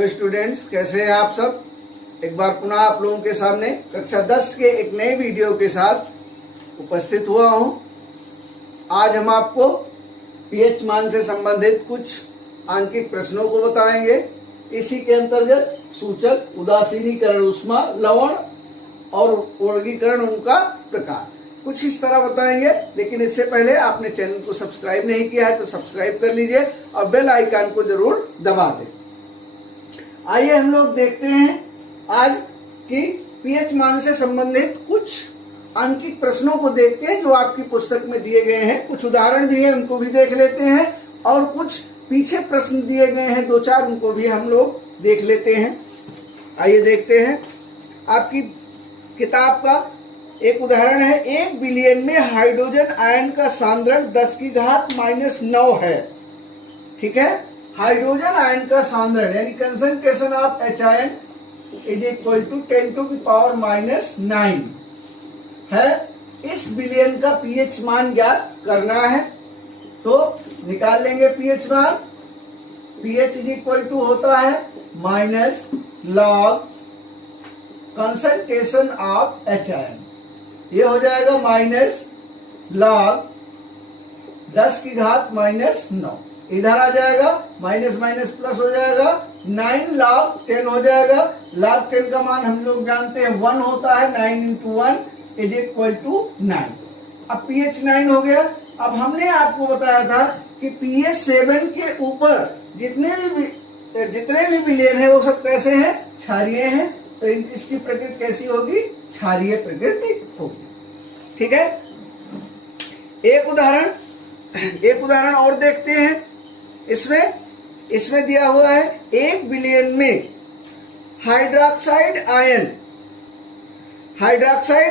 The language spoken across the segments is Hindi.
हेलो स्टूडेंट्स, कैसे हैं आप सब। एक बार पुनः आप लोगों के सामने कक्षा 10 के एक नए वीडियो के साथ उपस्थित हुआ हूं। आज हम आपको पीएच मान से संबंधित कुछ आंकिक प्रश्नों को बताएंगे। इसी के अंतर्गत सूचक, उदासीनीकरण, ऊष्मा, लवण और वर्गीकरण उनका प्रकार कुछ इस तरह बताएंगे। लेकिन इससे पहले आपने चैनल को सब्सक्राइब नहीं किया है तो सब्सक्राइब कर लीजिए और बेल आइकन को जरूर दबा दें। आइए हम लोग देखते हैं आज की पीएच मान से संबंधित कुछ आंकिक प्रश्नों को देखते हैं जो आपकी पुस्तक में दिए गए हैं। कुछ उदाहरण भी हैं, उनको भी देख लेते हैं और कुछ पीछे प्रश्न दिए गए हैं दो चार, उनको भी हम लोग देख लेते हैं। आइए देखते हैं। आपकी किताब का एक उदाहरण है, 1 बिलियन में हाइड्रोजन आयन का सांद्रण 10⁻⁹ है। ठीक है, हाइड्रोजन आयन का सांद्रण यानी concentration of H is equal to 10⁻⁹ है। इस बिलियन का पीएच मान ज्ञात करना है तो निकाल लेंगे पीएच मान। पीएच इज इक्वल टू होता है minus log concentration of H। ये हो जाएगा माइनस लॉग 10⁻⁹। इधर आ जाएगा माइनस माइनस प्लस हो जाएगा, 9 log 10 हो जाएगा। log 10 का मान हम लोग जानते हैं 1 होता है, 9 into 1 इज इक्वल टू 9। अब pH 9 हो गया। अब हमने आपको बताया था कि pH 7 के ऊपर जितने भी बिलियन है वो सब कैसे हैं, क्षारीय हैं। तो इसकी प्रकृति कैसी होगी, क्षारीय प्रकृति होगी। ठीक है, एक उदाहरण और देखते हैं। इसमें दिया हुआ है 1 बिलियन में हाइड्रोक्साइड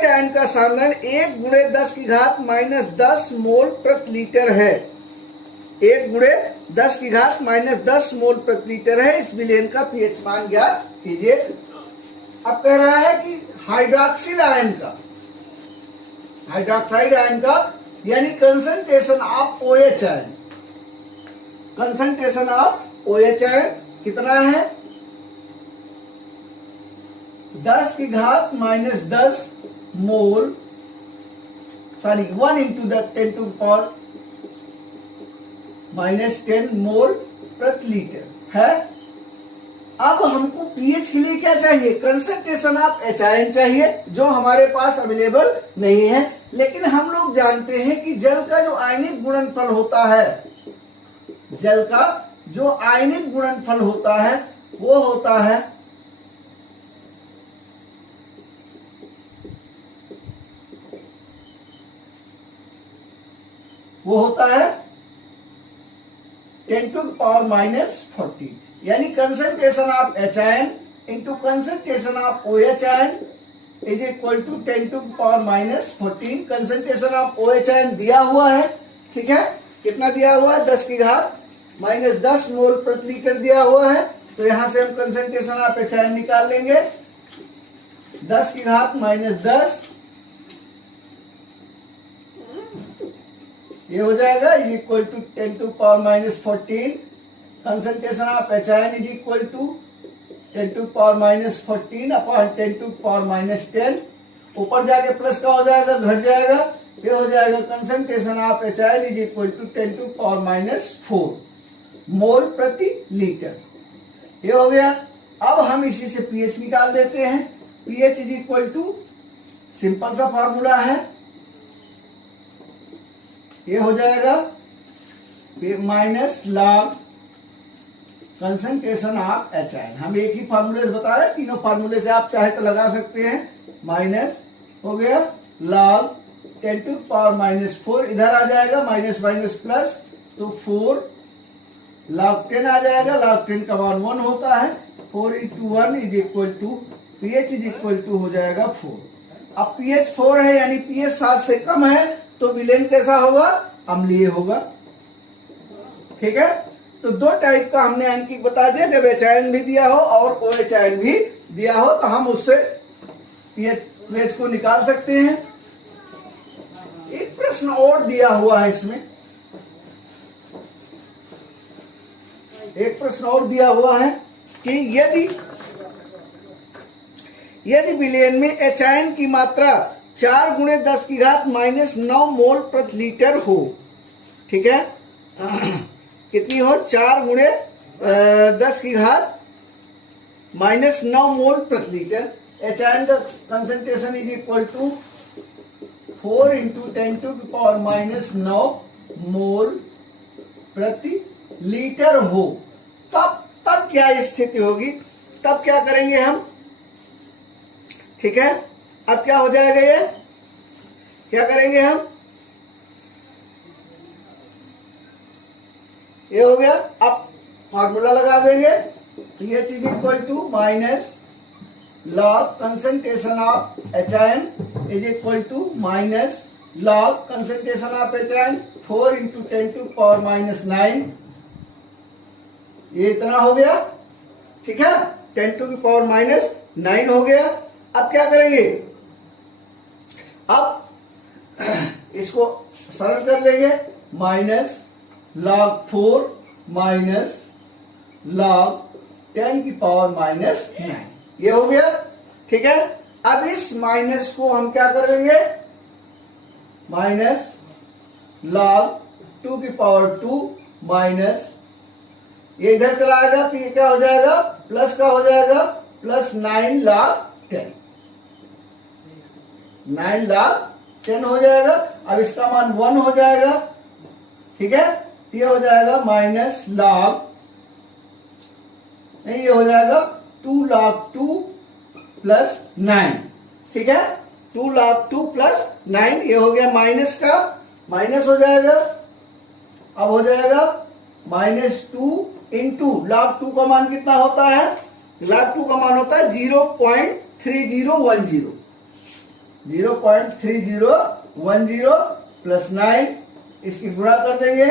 आयन का सांद्रण 1 गुणे 10⁻⁻10 मोल प्रति लीटर है। 1 गुणे 10⁻⁻10 मोल प्रति लीटर है। इस बिलियन का पीएच मान ज्ञात कीजिए। अब कह रहा है कि हाइड्रोक्साइड आयन का यानी concentration of OH ion, concentration of OH ion कितना है, 10⁻⁻10 मोल, 1 into 10⁻⁻10 मोल प्रति लीटर है। अब हमको पीएच के लिए क्या चाहिए, कंसंट्रेशन ऑफ H आयन चाहिए, जो हमारे पास अवेलेबल नहीं है। लेकिन हम लोग जानते हैं कि जल का जो आयनिक गुणनफल होता है, जल का जो आयनिक गुणनफल होता है वो होता है 10⁻⁻14 यानी concentration of H ion into concentration of OH ion is equal to 10⁻⁻14। Concentration of OH ion दिया हुआ है। ठीक है, कितना दिया हुआ है, 10⁻⁻10 मोल प्रति लीटर दिया हुआ है। तो यहां से हम कंसंट्रेशन ऑफ H आयन निकाल लेंगे। 10⁻⁻10 ये हो जाएगा is equal to 10⁻⁻14। Concentration of H ion is equal to 10⁻⁻14 upon 10⁻⁻10। ऊपर जाके प्लस का हो जाएगा, घट जाएगा। ये हो जाएगा concentration of H ion is equal to 10⁻⁻4 mole प्रति लीटर। ये हो गया। अब हम इसी से पीएच निकाल देते हैं। PH is equal to simple सा फॉर्मूला है, ये हो जाएगा minus log concentration of H ion. हम एक ही फॉर्मूले से बता रहे हैं, तीनों फॉर्मूले से आप चाहे तो लगा सकते हैं। माइनस हो गया लॉग 10⁻⁻4, इधर आ जाएगा माइनस माइनस प्लस, तो 4 log 10 आ जाएगा। log 10 का मान 1 होता है। 4 into 1 is equal to pH is equal to हो जाएगा 4। अब पीएच 4 है यानी पीएच 7 से कम है तो विलेन कैसा होगा, अम्लीय होगा। ठीक है, तो दो टाइप का हमने आंकिक बता दिया, जब H आयन भी दिया हो और OH आयन भी दिया हो तो हम उससे पीएच को निकाल सकते हैं। एक प्रश्न और दिया हुआ है इसमें, एक प्रश्न और दिया हुआ है कि यदि विलयन में एचायन की मात्रा 4 गुणे 10 की घात -9 मोल प्रति लीटर हो, ठीक है, कितनी हो, 4 गुणे 10 की घात -9 मोल प्रति लीटर, एचायन का कंसंट्रेशन इज इक्वल टू 4 × 10⁻⁻9 मोल प्रति लीटर हो, तब क्या स्थिति होगी, तब क्या करेंगे हम, ठीक है। अब क्या हो जाएगा, ये क्या करेंगे हम, ये हो गया। अब फॉर्मूला लगा देंगे, pH is equal to minus log concentration of H ion is equal to minus log concentration of H ion 4 × 10⁻⁹, ये इतना हो गया, ठीक है, 10⁻⁹ हो गया। अब क्या करेंगे, अब इसको सरल कर लेंगे, माइनस लॉग 4 माइनस लॉग 10⁻⁹, ये हो गया, ठीक है। अब इस माइनस को हम क्या कर देंगे, माइनस लॉग 2⁻² माइनस, ये इधर चला आएगा तो ये क्या हो जाएगा, प्लस का हो जाएगा, प्लस 9 log 10, 9 log 10 हो जाएगा। अब इसका मान 1 हो जाएगा, ठीक है, ये हो जाएगा माइनस लॉग, नहीं, ये हो जाएगा 2 log 2 प्लस 9, ठीक है, 2 log 2 प्लस 9, ये हो गया माइनस का माइनस हो जाएगा। अब हो जाएगा -2 इंटू log 2 का मान कितना होता है, log 2 का मान होता है 0.3010, 0.3010 प्लस 9, इसकी गुणा कर देंगे,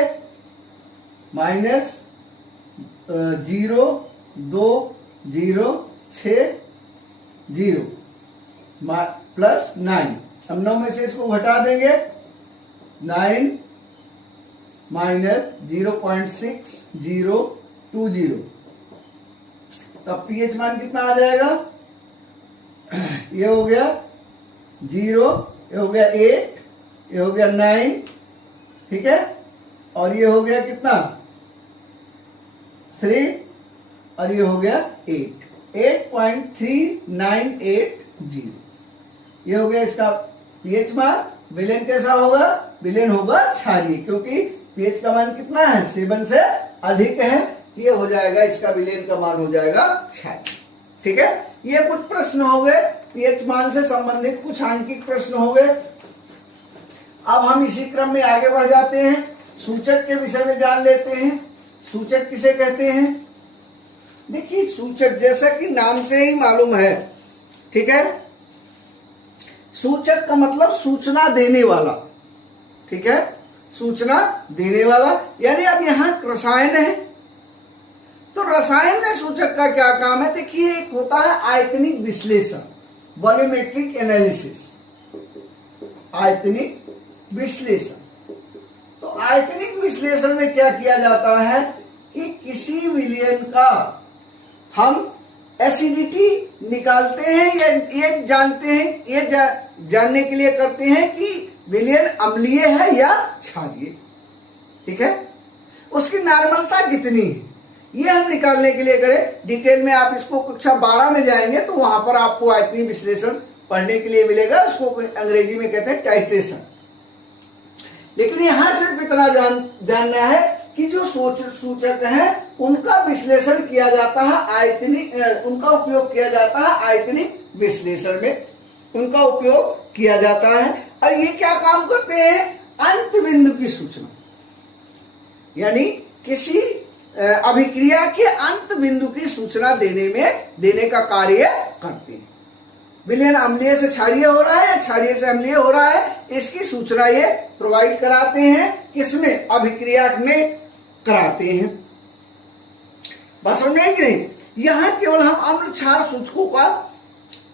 -0.2060 प्लस 9, हम 9 में से इसको घटा देंगे, 9 -0.6020, तब pH मान कितना आ जाएगा, ये हो गया 0, ये हो गया 8, ये हो गया 9, ठीक है, और ये हो गया कितना 3, और ये हो गया 8, 8.3980, ये हो गया इसका pH मान। विलेन कैसा होगा, विलेन होगा क्षारीय, क्योंकि pH का मान कितना है, 7 से अधिक है, ये हो जाएगा, इसका विलेन का मान हो जाएगा क्षारीय, ठीक है। ये कुछ प्रश्न हो गए, pH मान से संबंधित कुछ आंकिक प्रश्न हो गए। अब हम इसी क्रम में आगे बढ़ जाते हैं, सूचक के विषय में जान लेते हैं। सूचक किसे कहते हैं, देखिए सूचक जैसा कि नाम से ही मालूम है, ठीक है, सूचक का मतलब सूचना देने वाला, ठीक है, सूचना देने वाला, यानी अब यहां रसायन है, तो रसायन में सूचक का क्या काम है, देखिए एक होता है आयतनिक विश्लेषण, वॉल्यूमेट्रिक एनालिसिस, आयतनिक विश्लेषण। तो आयतनिक विश्लेषण में क्या किया जाता है कि किसी विलयन का हम एसिडिटी निकालते हैं, या ये जानते हैं, ये जानने के लिए करते हैं कि विलयन अम्लीय है या क्षारीय, ठीक है, उसकी नॉर्मलता कितनी है, ये हम निकालने के लिए करें। डिटेल में आप इसको कक्षा 12 में जाएंगे तो वहां पर आपको आयतनिक विश्लेषण पढ़ने के लिए मिलेगा, उसको अंग्रेजी में कहते हैं टाइट्रेशन। लेकिन यहां सिर्फ इतना जानना है कि जो सूचक हैं उनका विश्लेषण किया जाता है आयतनिक, उनका उपयोग किया जाता है आयतनिक विश्लेषण में, उनका उपयोग किया जाता है। और ये क्या काम करते हैं, अंत बिंदु की सूचना, यानी किसी अभिक्रिया के अंत बिंदु की सूचना देने का कार्य करते हैं। विलयन अम्लीय से क्षारीय हो रहा है या क्षारीय से अम्लीय हो रहा है, इसकी सूचना ये प्रोवाइड कराते हैं, किसमें, अभिक्रिया में कराते हैं। बात समझ में आई कि नहीं। यहां केवल हम अम्ल क्षार सूचकों का,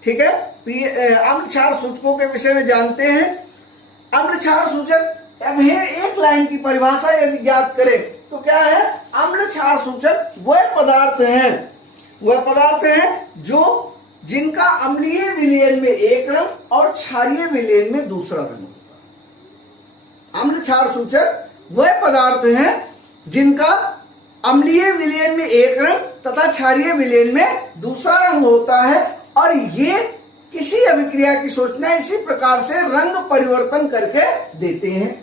ठीक है, अम्ल क्षार सूचकों के विषय में जानते हैं। अम्ल क्षार सूचक, अब एक लाइन की परिभाषा यदि ज्ञात करें तो क्या है, अम्ल क्षार सूचक वह पदार्थ हैं वह पदार्थ हैं जिनका अम्लीय विलयन में एक रंग और क्षारीय विलयन में दूसरा रंग होता है। अम्ल क्षार सूचक वह पदार्थ हैं जिनका अम्लीय विलयन में एक रंग तथा क्षारीय विलयन में दूसरा रंग होता है, और ये किसी अभिक्रिया की सूचना इसी प्रकार से रंग परिवर्तन करके देते हैं।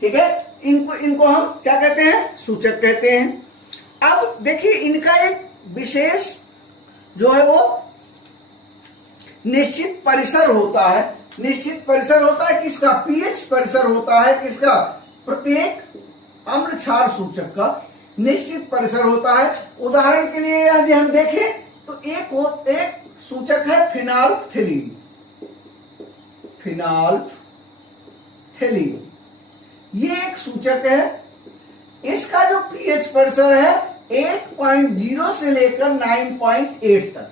ठीक है, इनको हम क्या कहते हैं? सूचक कहते हैं। अब देखिए, इनका एक विशेष जो है वो निश्चित परिसर होता है। निश्चित परिसर होता है किसका? पीएच परिसर होता है किसका? प्रत्येक अम्ल क्षार सूचक का निश्चित परिसर होता है। उदाहरण के लिए यदि हम देखें तो एक सूचक है फिनाल्फथलीन। फिनाल्फथलीन ये एक सूचक है। इसका जो पीएच परिसर है 8.0 से लेकर 9.8 तक।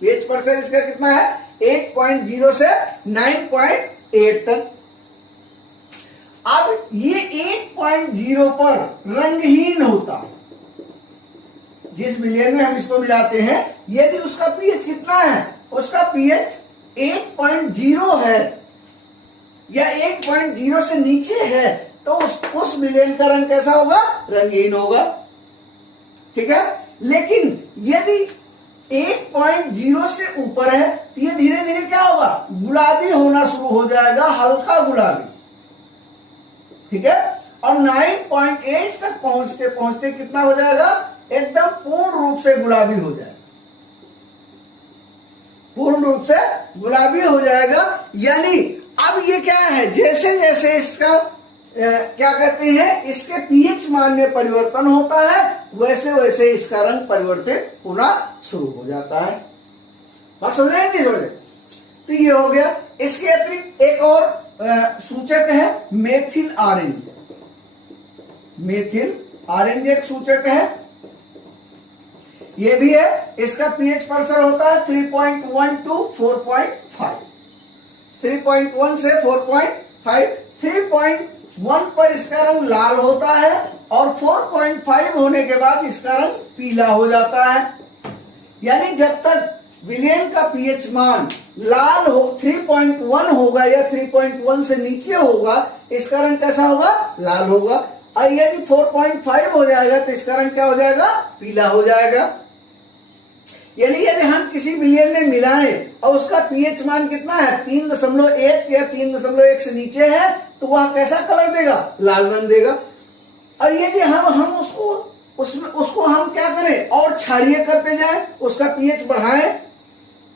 पीएच परिसर इसका कितना है? 8.0 से 9.8 तक। अब ये 8.0 पर रंगहीन होता है। जिस विलयन में हम इसको मिलाते हैं, यदि उसका पीएच कितना है? उसका पीएच 8.0 है या 8.0 से नीचे है, तो उस विलयन का रंग कैसा होगा? रंगीन होगा। ठीक है, लेकिन यदि 8.0 से ऊपर है तो ये धीरे धीरे क्या होगा? गुलाबी होना शुरू हो जाएगा, हल्का गुलाबी। ठीक है, और 9.8 तक पहुंचते पहुंचते कितना हो जाएगा? एकदम पूर्ण रूप से गुलाबी हो जाएगा। पूर्ण रूप से गुलाबी हो जाएगा। यानी अब ये क्या है? जैसे जैसे इसका क्या कहते हैं, इसके पीएच मान में परिवर्तन होता है, वैसे वैसे इसका रंग परिवर्तित होना शुरू हो जाता है। बात समझ रहे हैं? तो ये हो गया। इसके अतिरिक्त एक और सूचक है मेथिल ऑरेंज। मेथिल ऑरेंज एक सूचक है, ये भी है। इसका पीएच परिसर होता है 3.1 to 4.5। 3.1 से 4.5। 3.1 पर इसका रंग लाल होता है और 4.5 होने के बाद इसका रंग पीला हो जाता है। यानी जब तक विलयन का पीएच मान लाल हो 3.1 होगा या 3.1 से नीचे होगा, इसका रंग कैसा होगा? लाल होगा। और यदि 4.5 हो जाएगा तो इसका रंग क्या हो जाएगा? पीला हो जाएगा। यानी यदि हम किसी विलयन में मिलाएं और उसका पीएच मान कितना है? 3.1 या 3.1 से नीचे है, तो वह कैसा कलर देगा? लाल रंग देगा। और यदि हम उसको हम क्या करें? और क्षारीय करते जाएं, उसका पीएच बढ़ाएं,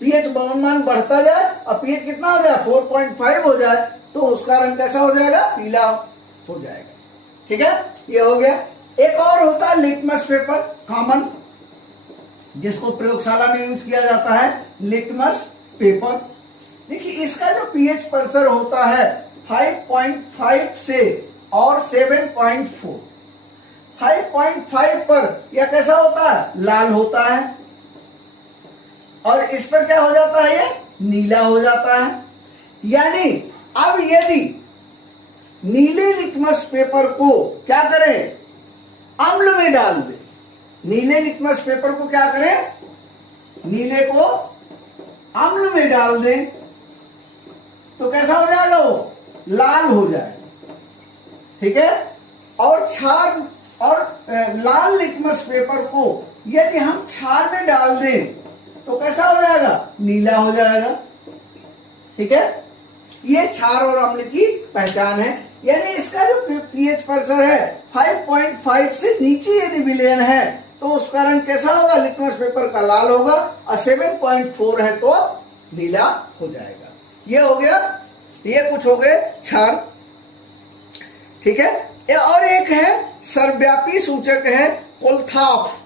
पीएच मान बढ़ता जाए और पीएच कितना हो जाए? 4.5 हो जाए, तो उसका रंग कैसा हो जाएगा? पीला हो जाएगा। ठीक है, ये हो गया। एक और होता है लिटमस पेपर, कॉमन, जिसको प्रयोगशाला में यूज किया जाता है, लिटमस पेपर। देखिए, इसका जो पीएच परिसर होता है 5.5 से और 7.4। 5.5 पर यह कैसा होता है? लाल होता है, और इस पर क्या हो जाता है? ये नीला हो जाता है। यानी अब यदि नीले लिटमस पेपर को क्या करें? अम्ल में डाल दें। नीले लिटमस पेपर को क्या करें? नीले को अम्ल में डाल दें, तो कैसा हो जाएगा? वो लाल हो जाएगा। ठीक है, और क्षार और लाल लिटमस पेपर को यदि हम क्षार में डाल दें तो कैसा हो जाएगा? नीला हो जाएगा। ठीक है, ये क्षार और अम्ल की पहचान है। यानी इसका जो पीएच परिसर है 5.5 से नीचे यदि विलयन है तो उसका रंग कैसा होगा? लिटमस पेपर का लाल होगा, और 7.4 है तो नीला हो जाएगा। ये हो गया, ये कुछ हो गए क्षार। ठीक है, और एक है सर्वव्यापी सूचक है कोल्थाफ।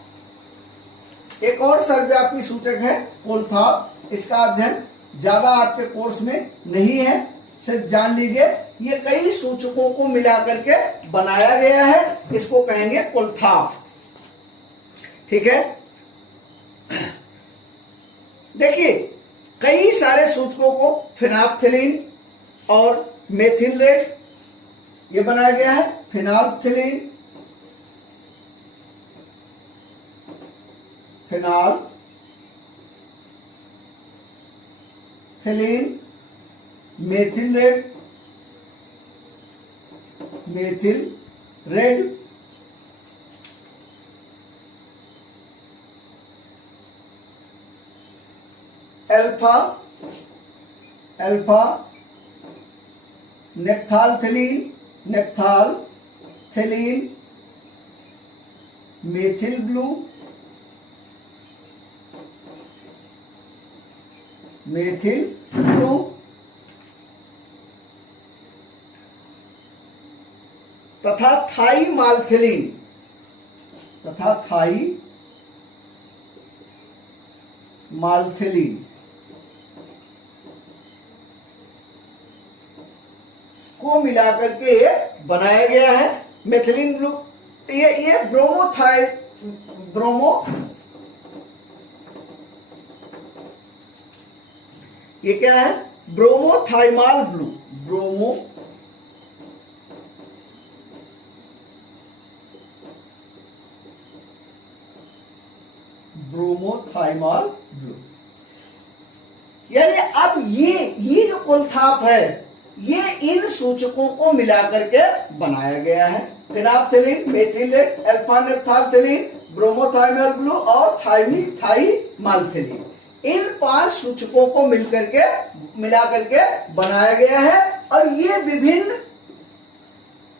एक और सर्वव्यापी सूचक है कोल्थाफ। इसका अध्ययन ज्यादा आपके कोर्स में नहीं है, सिर्फ जान लीजिए ये कई सूचकों को मिलाकर के बनाया गया है, इसको कहेंगे कोल्थाफ। ठीक है, देखिए कई सारे सूचकों को फिनाल्फथलीन और मेथिल रेड ये बनाया गया है। Phenolphthalein, phenolphthalein methyl red alpha naphtholphthalein methyl blue तथा थाई मालथेलीन को मिलाकर के बनाया गया है मेथिलीन ब्लू। ये ये क्या है? ब्रोमोथाइमाल ब्लू। ब्रोमोथाइमाल ब्लू। यानी अब ये जो कुलथाप है ये इन सूचकों को मिलाकर के बनाया गया है। फिनाप्थेलीन, मेथिलेट, अल्फा नेप्थालथेलीन, ब्रोमोथाइमाल ब्लू और थाइमालथेलीन, इन 5 सूचकों को मिलाकर के बनाया गया है। और ये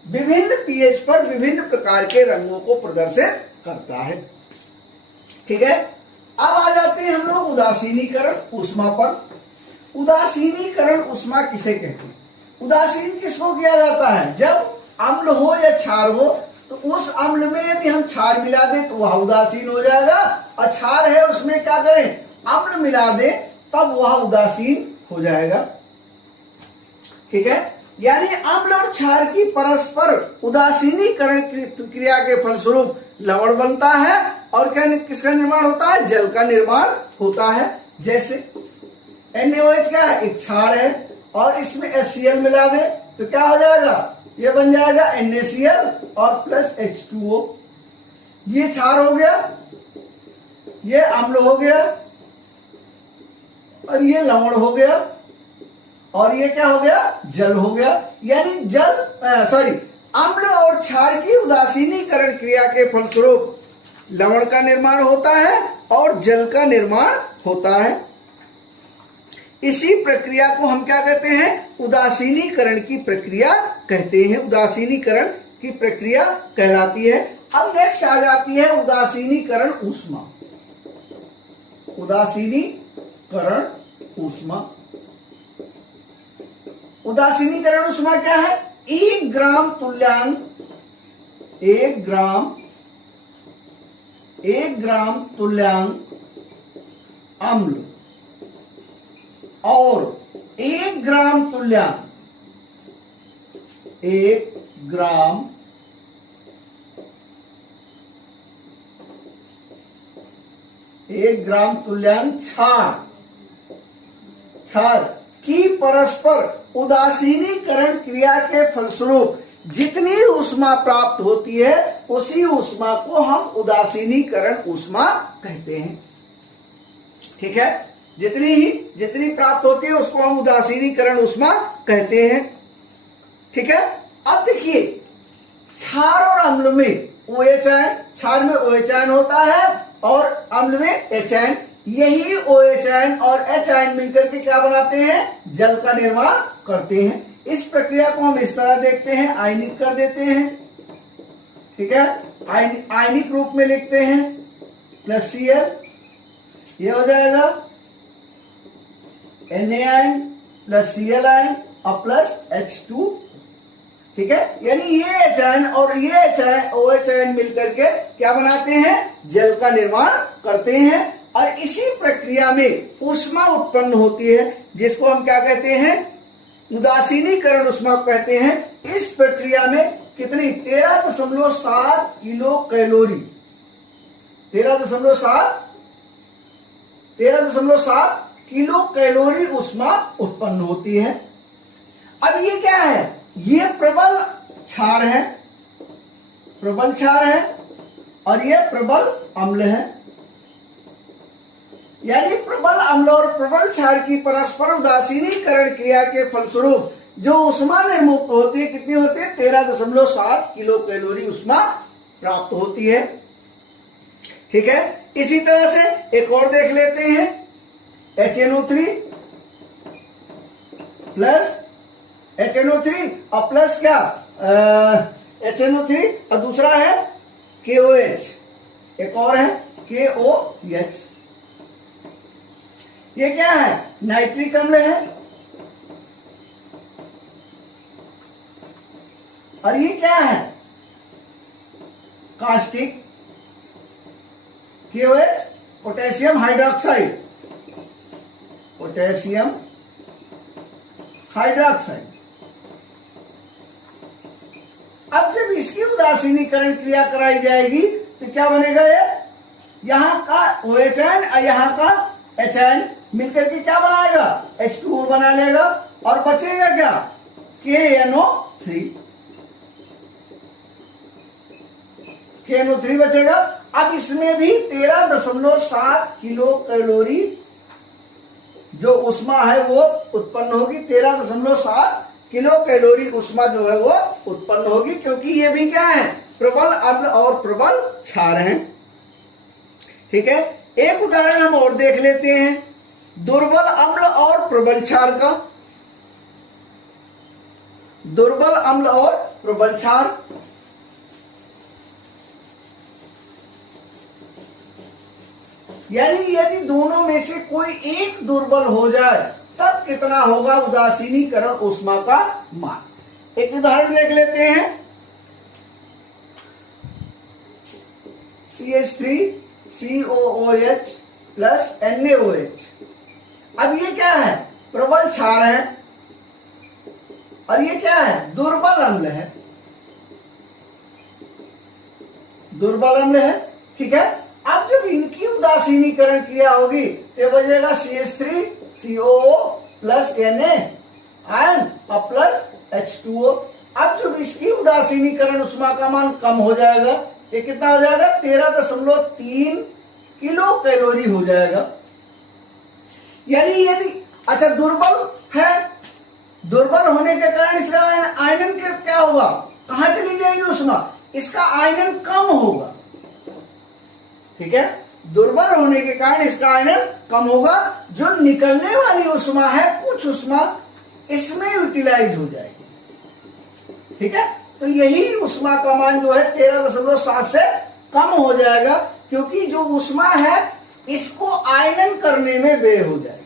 विभिन्न पीएच पर विभिन्न प्रकार के रंगों को प्रदर्शित करता है। ठीक है, अब आ जाते हैं हम लोग उदासीनीकरण ऊष्मा पर। उदासीनीकरण ऊष्मा किसे कहते हैं? उदासीन किसको किया जाता है? जब अम्ल हो या क्षार हो तो उस अम्ल में यदि हम क्षार मिला दें तो वह उदासीन हो जाएगा, और क्षार है उसमें क्या करें? अम्ल मिला दें तब वह उदासीन हो जाएगा। ठीक है, यानी अम्ल और क्षार की परस्पर उदासीनीकरण क्रिया के फलस्वरूप लवण बनता है। और क्या किसका निर्माण होता है? जल का निर्माण होता है। जैसे NaOH क्या है? एक क्षार है, और इसमें HCl मिला दे तो क्या हो जाएगा? ये बन जाएगा NaCl और प्लस H2O। ये क्षार हो गया, ये अम्ल हो गया, और ये लवण हो गया, और ये क्या हो गया? जल हो गया। यानी अम्ल और क्षार की उदासीनीकरण क्रिया के फलस्वरूप लवण का निर्माण होता है और जल का निर्माण होता है। इसी प्रक्रिया को हम क्या कहते हैं? उदासीनीकरण की प्रक्रिया कहते हैं। उदासीनीकरण की प्रक्रिया कहलाती है। अब नेक्स्ट आ जाती है उदासीनीकरण ऊष्मा। उदासीनीकरण ऊष्मा क्या है? 1 ग्राम तुल्यांक अम्ल और 1 ग्राम तुल्यांक क्षार की परस्पर उदासीनीकरण क्रिया के फलस्वरूप जितनी ऊष्मा प्राप्त होती है उसी ऊष्मा को हम उदासीनीकरण ऊष्मा कहते हैं। ठीक है, जितनी प्राप्त होती है उसको हम उदासीनीकरण ऊष्मा कहते हैं। ठीक है, अब देखिए क्षार और अम्ल में OH आयन, क्षार में OH आयन होता है और अम्ल में H आयन। यही OH आयन और H आयन मिलकर के क्या बनाते हैं? जल का निर्माण करते हैं। इस प्रक्रिया को हम इस तरह देखते हैं, आयनिक कर देते हैं। ठीक है, आयनिक रूप में लिखते हैं प्लस Cl, ये हो जाएगा Na ion plus Cl ion और प्लस H2। ठीक है, यानी ये H आयन और ये OH आयन मिलकर के क्या बनाते हैं? जल का निर्माण करते हैं। और इसी प्रक्रिया में ऊष्मा उत्पन्न होती है जिसको हम क्या कहते हैं? उदासीनीकरण ऊष्मा कहते हैं। इस प्रक्रिया में कितनी? 13.7 किलो कैलोरी, 13.7 किलो कैलोरी ऊष्मा उत्पन्न होती है। अब ये क्या है? ये प्रबल क्षार है और ये प्रबल अम्ल है। यानी प्रबल अम्ल और प्रबल क्षार की परस्पर उदासीनीकरण क्रिया के फलस्वरूप जो उष्मा निर्मुक्त होती है, कितनी होती है? 13.7 किलो कैलोरी उष्मा प्राप्त होती है। ठीक है, इसी तरह से एक और देख लेते हैं, HNO3 प्लस HNO3 और प्लस क्या HNO3 और दूसरा है KOH, एक और है KOH। ये क्या है? नाइट्रिक अम्ल है। और ये क्या है? Caustic KOH, potassium hydroxide, potassium hydroxide. अब जब इसकी उदासीनीकरण क्रिया कराई जाएगी तो क्या बनेगा? ये यहां का OHN और यहां का HN मिलकर के क्या बनाएगा? H2O बना लेगा और बचेगा क्या? KNO3 बचेगा। अब इसमें भी 13.7 किलो कैलोरी जो उष्मा है वो उत्पन्न होगी। 13.7 किलो कैलोरी उष्मा जो है वो उत्पन्न होगी, क्योंकि ये भी क्या है? प्रबल अम्ल और प्रबल क्षार हैं। ठीक है, एक उदाहरण हम और देख लेते हैं, दुर्बल अम्ल और प्रबल क्षार का। दुर्बल अम्ल और प्रबल क्षार, यानी यदि दोनों में से कोई एक दुर्बल हो जाए तब कितना होगा उदासीनीकरण उष्मा का मान। एक उदाहरण देख लेते हैं, CH3COOH प्लस NaOH। अब ये क्या है? प्रबल क्षार है और ये क्या है? दुर्बल अम्ल है। दुर्बल अम्ल है। ठीक है, अब जब इनकी उदासीनीकरण क्रिया होगी तो बचेगा CH3COO प्लस Na आयन और प्लस H2O। अब जब इसकी उदासीनीकरण उष्मा का मान कम हो जाएगा, ये कितना हो जाएगा? 13.3 किलो कैलोरी हो जाएगा। यानी यदि अच्छा दुर्बल है, दुर्बल होने के कारण इसका आयनन क्या होगा? कहां चली जाएगी उष्मा? इसका आयनन कम होगा। ठीक है, दुर्बल होने के कारण इसका आयनन कम होगा। जो निकलने वाली उष्मा है, कुछ उष्मा इसमें यूटिलाइज हो जाएगी। ठीक है, तो यही उष्मा का मान जो है 13.7 से कम हो जाएगा, क्योंकि जो उष्मा है इसको आयनन करने में व्यय हो जाएगी।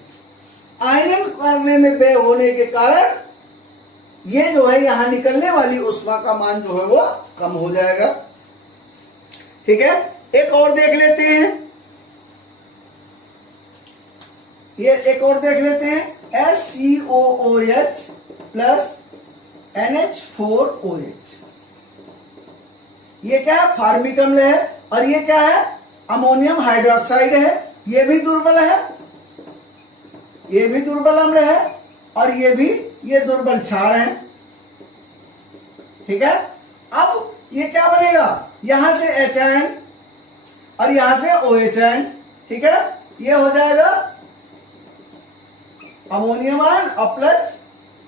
आयनन करने में व्यय होने के कारण ये जो है यहां निकलने वाली उष्मा का मान जो है वो कम हो जाएगा। ठीक है, एक और देख लेते हैं, ये एक और देख लेते हैं, SCOOH प्लस NH4OH। ये क्या है? फार्मिक अम्ल है। और ये क्या है? अमोनियम हाइड्रोक्साइड है। ये भी दुर्बल है, ये भी दुर्बल अम्ल है और ये दुर्बल क्षार है। ठीक है, अब ये क्या बनेगा? यहां से HN और यहां से OHN। ठीक है, ये हो जाएगा अमोनियम आयन और प्लस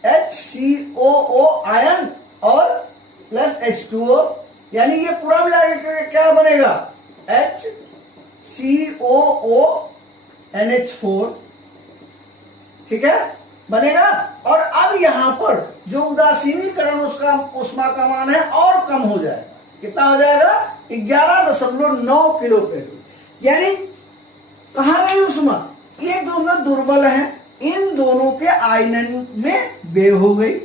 HCOO आयन और प्लस H2O। यानी ये पूरा मिला के क्या बनेगा? HCOO NH4। ठीक है, बनेगा। और अब यहां पर जो उदासीनीकरण उसका उष्मा का मान है और कम हो जाएगा। कितना हो जाएगा? 11.9 किलो कैलोरी। यानी कहां गई उष्मा? ये दोनों दुर्बल हैं, इन दोनों के आयनन में व्यय हो गई।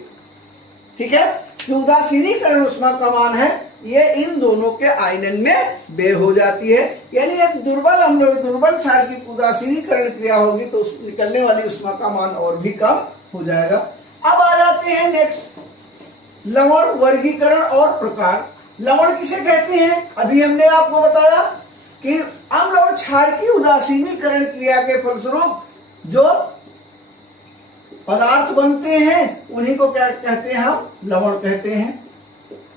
ठीक है, जो उदासीनीकरण उष्मा का मान है ये इन दोनों के आयनन में व्यय हो जाती है। यानी एक दुर्बल अम्ल और दुर्बल क्षार की उदासीनीकरण क्रिया होगी तो निकलने वाली उष्मा का मान और भी कम हो जाएगा। अब आ जाते हैं नेक्स्ट, लवण वर्गीकरण और प्रकार। लवण किसे कहते हैं? अभी हमने आपको बताया कि अम्ल और क्षार की उदासीनीकरण क्रिया के फलस्वरूप जो पदार्थ बनते हैं उन्हीं को क्या कहते हैं? हम लवण कहते हैं।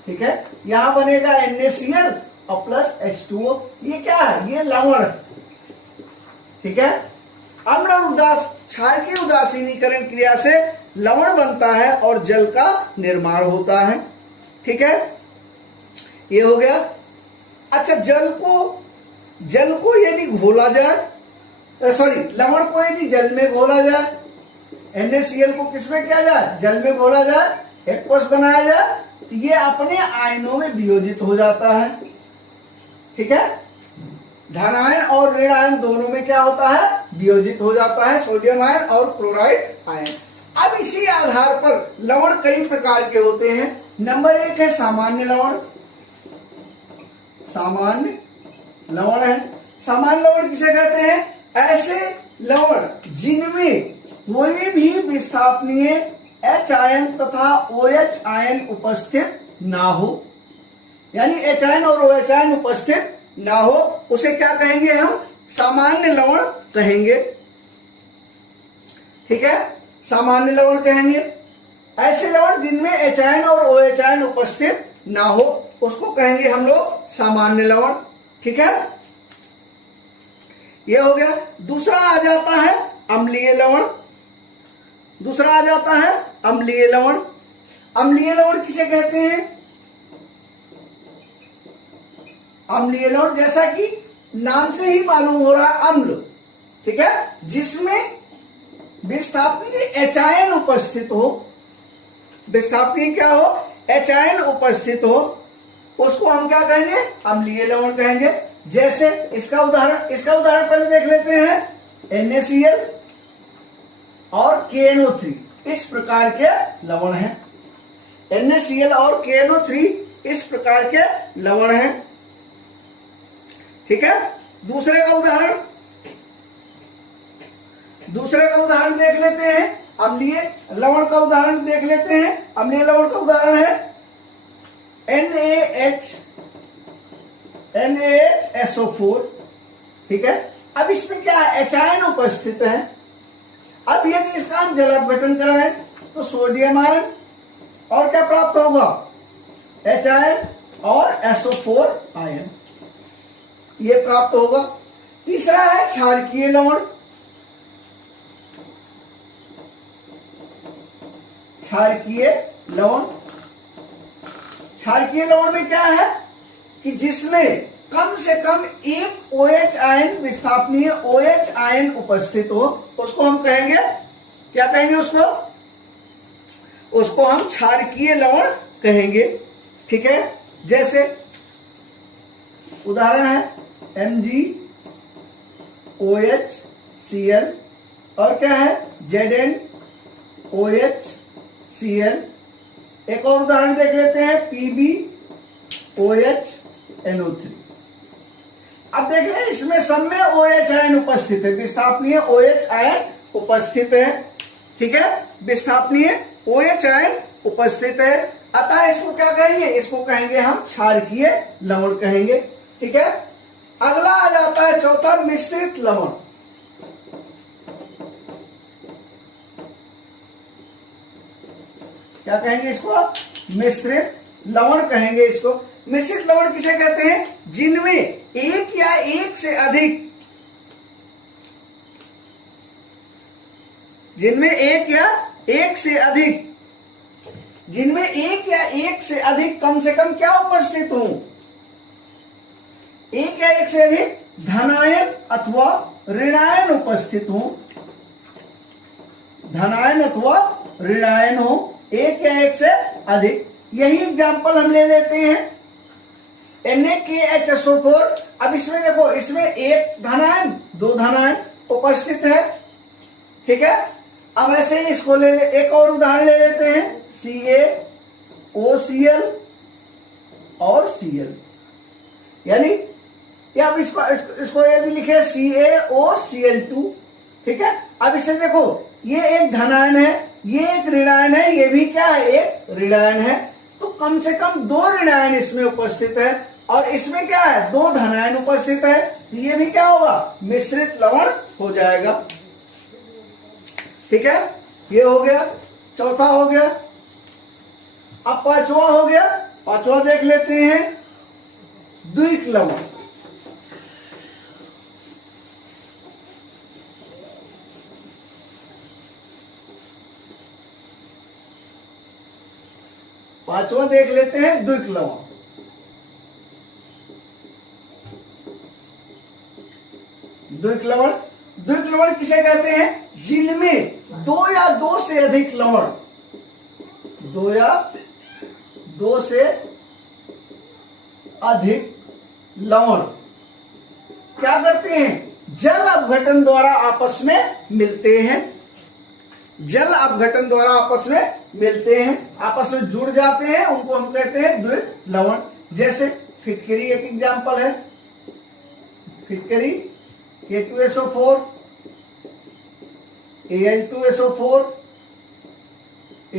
ठीक है, यहां बनेगा NaCl और प्लस H2O। ये क्या है? ये लवण है। ठीक है, अम्ल और उदास क्षार की उदासीनीकरण क्रिया से लवण बनता है और जल का निर्माण होता है। ठीक है, ये हो गया। अच्छा, जल को यदि घोला जाए, लवण को यदि जल में घोला जाए, NaCl को किसमें किया जाए, जल में घोला जाए, एक्वस बनाया जाए, तो ये अपने आयनों में वियोजित हो जाता है। ठीक है, धन आयन और ऋण आयन दोनों में क्या होता है, वियोजित हो जाता है, सोडियम आयन और क्लोराइड आयन। अब इसी आधार पर लवण कई प्रकार के होते हैं। नंबर 1 है सामान्य लवण। सामान्य लवण है, सामान्य लवण किसे कहते हैं, ऐसे लवण जिनमें कोई भी विस्थापनीय H आयन तथा OH आयन उपस्थित ना हो, यानी H आयन और OH आयन उपस्थित ना हो, उसे क्या कहेंगे, हम सामान्य लवण कहेंगे। ठीक है, सामान्य लवण कहेंगे। ऐसे लवण जिनमें H आयन और OH आयन उपस्थित ना हो, उसको कहेंगे हम लोग सामान्य लवण। ठीक है, ये हो गया। दूसरा आ जाता है अम्लीय लवण। दूसरा आ जाता है अम्लीय लवण। अम्लीय लवण किसे कहते हैं, अम्लीय लवण जैसा कि नाम से ही मालूम हो रहा है, अम्ल। ठीक है, जिसमें विस्थापनीय H आयन उपस्थित हो, विस्थापनीय क्या हो, H आयन उपस्थित हो, उसको हम क्या कहेंगे, अम्लीय लवण कहेंगे। जैसे इसका उदाहरण पहले देख लेते हैं। NaCl और KNO3 इस प्रकार के लवण हैं। NaCl और KNO3 इस प्रकार के लवण हैं। ठीक है, दूसरे का उदाहरण देख लेते हैं। अम्लीय लवण का उदाहरण देख लेते हैं। अम्लीय लवण का उदाहरण है NaHSO4। ठीक है, अब इसमें क्या है, H आयन उपस्थित है। अब यदि इसका हम जलापघटन कराएं तो सोडियम आयन और क्या प्राप्त होगा, H आयन और SO4 आयन, ये प्राप्त होगा। तीसरा है क्षारकीय लवण। क्षारकीय लवण, क्षारकीय लवण में क्या है कि जिसमें कम से कम एक OH आयन, विस्थापनीय OH आयन उपस्थित हो, उसको हम कहेंगे, क्या कहेंगे उसको हम क्षारकीय लवण कहेंगे। ठीक है, जैसे उदाहरण है MgOHCl और क्या है ZnOHCl। एक और उदाहरण देख लेते हैं PbOHNO3। अब देख लें, इसमें सब में OH आयन उपस्थित है, विस्थापनीय OH आयन उपस्थित है। ठीक है, विस्थापनीय OH आयन उपस्थित है, अतः इसको क्या कहेंगे, इसको कहेंगे हम क्षारकीय लवण कहेंगे। ठीक है, अगला आ जाता है चौथा, मिश्रित लवण। क्या कहेंगे इसको, मिश्रित लवण कहेंगे इसको। मिश्रित लवण किसे कहते हैं, जिनमें एक या एक से अधिक, जिनमें एक या एक से अधिक कम से कम क्या उपस्थित हो, एक या एक से अधिक धनायन अथवा ऋणायन उपस्थित हो, धनायन अथवा ऋणायन हो, एक या एक से अधिक। यही एग्जाम्पल हम ले लेते हैं NaKHSO4। अब इसमें देखो, इसमें एक धनायन, दो धनायन उपस्थित है। ठीक है, अब ऐसे ही इसको एक और उदाहरण ले लेते हैं, CaOCl और Cl, यानी या अब इसको यदि लिखे CaOCl2। ठीक है, अब इसे देखो, ये एक धनायन है, ये एक ऋणायन है, ये भी क्या है, एक ऋणायन है, तो कम से कम दो ऋणायन इसमें उपस्थित है, और इसमें क्या है, दो धनायन उपस्थित है, तो ये भी क्या होगा, मिश्रित लवण हो जाएगा। ठीक है, ये हो गया, चौथा हो गया। अब पांचवा हो गया, पांचवा देख लेते हैं, द्विक लवण। पांचवा देख लेते हैं द्विक लवण। द्विक लवण, द्विक लवण किसे कहते हैं? जिनमें दो या दो से अधिक लवण, दो या दो से अधिक लवण क्या करते हैं? जल अपघटन द्वारा आपस में मिलते हैं। जल अपघटन द्वारा आपस में मिलते हैं, आपस में जुड़ जाते हैं, उनको हम कहते हैं द्विक लवण। जैसे फिटकरी एक एग्जाम्पल है। फिटकरी K2SO4, Al2SO4,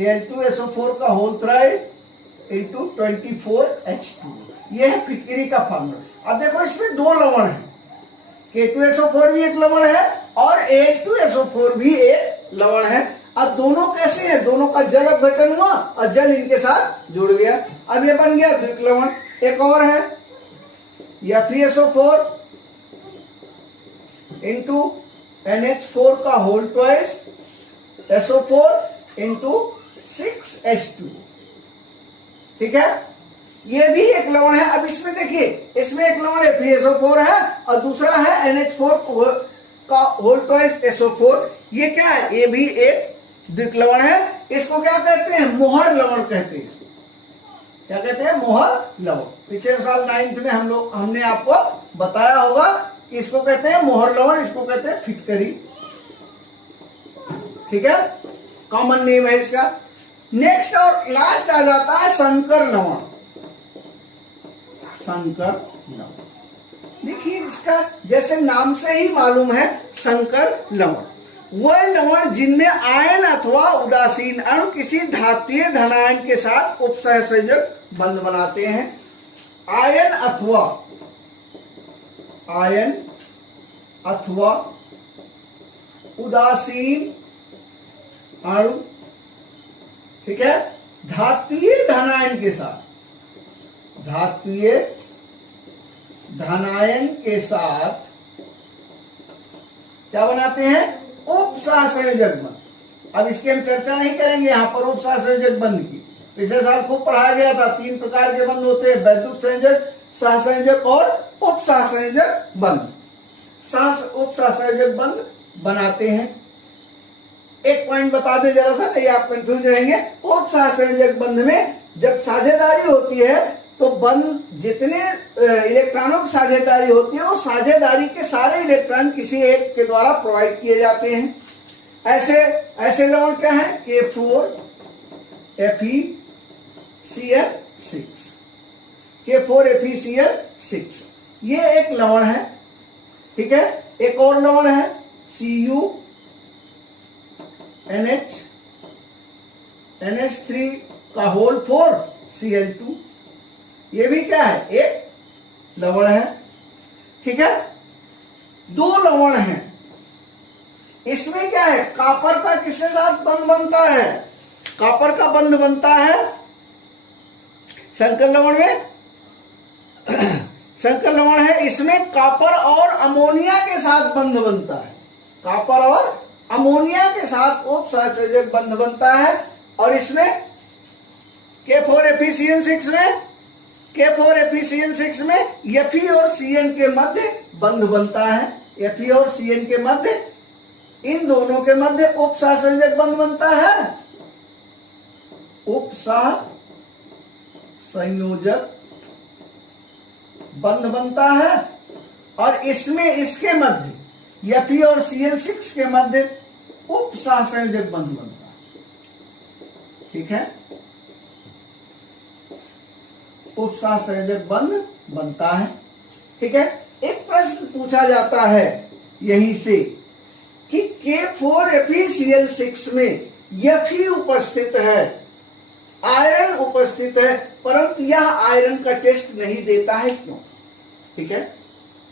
Al2SO4 का होल थ्राइड इंटू 24H2, यह है फिटकरी का फॉर्मूला। अब देखो इसमें दो लवण है, K2SO4 भी एक लवण है और Al2SO4 भी एक लवण है। अब दोनों कैसे हैं? दोनों का जल अपघटन हुआ और जल इनके साथ जुड़ गया, अब ये बन गया द्विक लवण। एक और है FeSO4 इंटू NH4 का whole twice SO4 into 6H2, ठीक है, ये भी एक लवण है। अब इसमें देखिए, इसमें एक लवण FeSO4 है और दूसरा है NH4 का होल ट्वाइस SO4, ये क्या है? ये भी एक द्विक लवण है। इसको क्या कहते हैं? मोहर लवण कहते हैं। इसको क्या कहते हैं? मोहर लवण। पिछले साल 9th में हमने आपको बताया होगा कि इसको कहते हैं मोहर लवण, इसको कहते हैं फिटकरी, ठीक है, कॉमन नेम है इसका। नेक्स्ट और लास्ट आ जाता है संकर लवण। संकर लवण, देखिए इसका जैसे नाम से ही मालूम है, संकर लवण वह लवण जिनमें आयन अथवा उदासीन अणु किसी धात्वीय धनायन के साथ उपसहसंयोजक बंध बनाते हैं। आयन अथवा उदासीन अणु, ठीक है, धात्वीय धनायन के साथ, धात्वीय धनायन के साथ क्या बनाते हैं? उपसहसंयोजक बंध। अब इसकी हम चर्चा नहीं करेंगे यहाँ पर उपसहसंयोजक बंध की, पिछले साल खूब पढ़ाया गया था। 3 प्रकार के बंध होते हैं, वैद्युत संयोजक, सहसंयोजक और उपसहसंयोजक बंध। उपसहसंयोजक बंध बनाते हैं। एक पॉइंट बता दे जरा सा, नहीं आप कंफ्यूज रहेंगे। उपसहसंयोजक बंध में जब साझेदारी होती है तो बंध जितने इलेक्ट्रॉनों की साझेदारी होती है, वो साझेदारी के सारे इलेक्ट्रॉन किसी एक के द्वारा प्रोवाइड किए जाते हैं। ऐसे लवण क्या है? K4FeCl6, K4FeCl6 ये एक लवण है, ठीक है। एक और लवण है NH3 का होल 4 Cl2, ये भी क्या है? एक लवण है, ठीक है। दो लवण हैं, इसमें क्या है? कॉपर का किसके साथ बंध बनता है? कॉपर का बंध बनता है संकर लवण में। संकर लवण है, इसमें कॉपर और अमोनिया के साथ बंध बनता है। कॉपर और अमोनिया के साथ उपसहसंयोजक बंध बनता है। और इसमें K4FeCl6 में Fe और Cn के मध्य बंध बनता है। Fe और Cn के मध्य, इन दोनों के मध्य उपसहसंयोजक बंध बनता है, उपसहसंयोजक बंध बनता है। और इसमें इसके मध्य Fe और Cl6 के मध्य उपसहसंयोजक बंध बनता है, ठीक है, उपसहसंयोजक बंध बनता है, ठीक है। एक प्रश्न पूछा जाता है यहीं से कि K4FeCl6 में Fe उपस्थित है, आयरन उपस्थित है, परंतु यह आयरन का टेस्ट नहीं देता है, क्यों? ठीक है,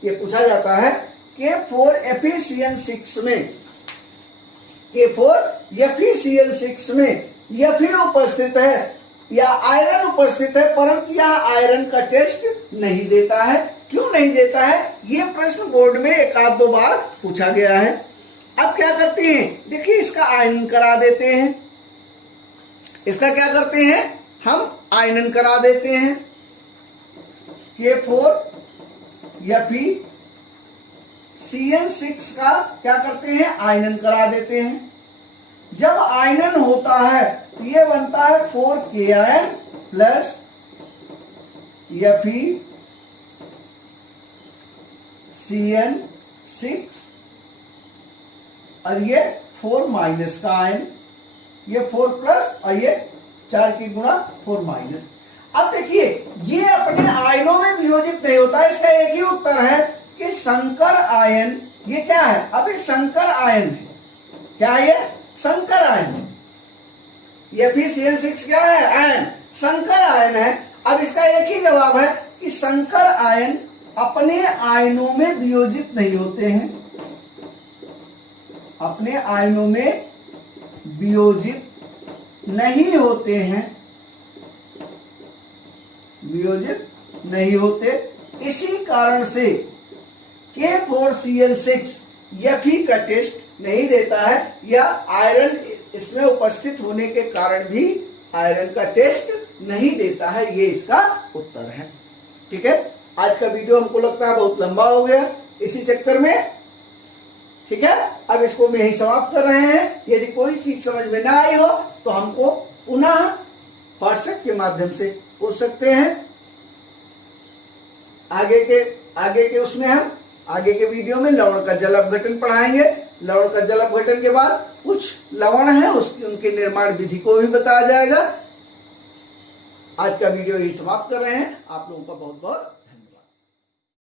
ये पूछा जाता है। K4FeCl6 में Fe उपस्थित है या आयरन उपस्थित है, परंतु यह आयरन का टेस्ट नहीं देता है, क्यों नहीं देता है? यह प्रश्न बोर्ड में एक आध दो बार पूछा गया है। अब क्या करते हैं? देखिए, इसका आयन करा देते हैं। इसका क्या करते हैं? हम आयनन करा देते हैं, K4 या फिर CN6 का क्या करते हैं, आयनन करा देते हैं। जब आयनन होता है तो ये बनता है 4Ki प्लस या फिर CN6 और ये 4 माइनस का आयन, ये 4 प्लस और ये 4 की गुणा 4 माइनस। अब देखिए ये अपने आयनों में वियोजित नहीं होता, इसका एक ही उत्तर है कि संकर आयन ये क्या है, अब ये संकर आयन है। क्या है ये, संकर आयन। ये फिर CN6 क्या है, आयन, संकर आयन है। अब इसका एक ही जवाब है कि संकर आयन अपने आयनों में वियोजित नहीं होते हैं, अपने आयनों में वियोजित नहीं होते हैं, वियोजित नहीं होते। इसी कारण से K4Cl6 Fe का टेस्ट नहीं देता है, या आयरन इसमें उपस्थित होने के कारण भी आयरन का टेस्ट नहीं देता है। ये इसका उत्तर है। ठीक है, आज का वीडियो हमको लगता है बहुत लंबा हो गया इसी चक्कर में। ठीक है, अब इसको हम यही समाप्त कर रहे हैं। यदि कोई चीज समझ में ना आई हो तो हमको पुनः व्हाट्सएप के माध्यम से पूछ सकते हैं। आगे के उसमें हम आगे के वीडियो में लवण का जल अपघटन पढ़ाएंगे। लवण का जल अपघटन के बाद कुछ लवण है उनके निर्माण विधि को भी बताया जाएगा। आज का वीडियो यही समाप्त कर रहे हैं। आप लोगों का बहुत बहुत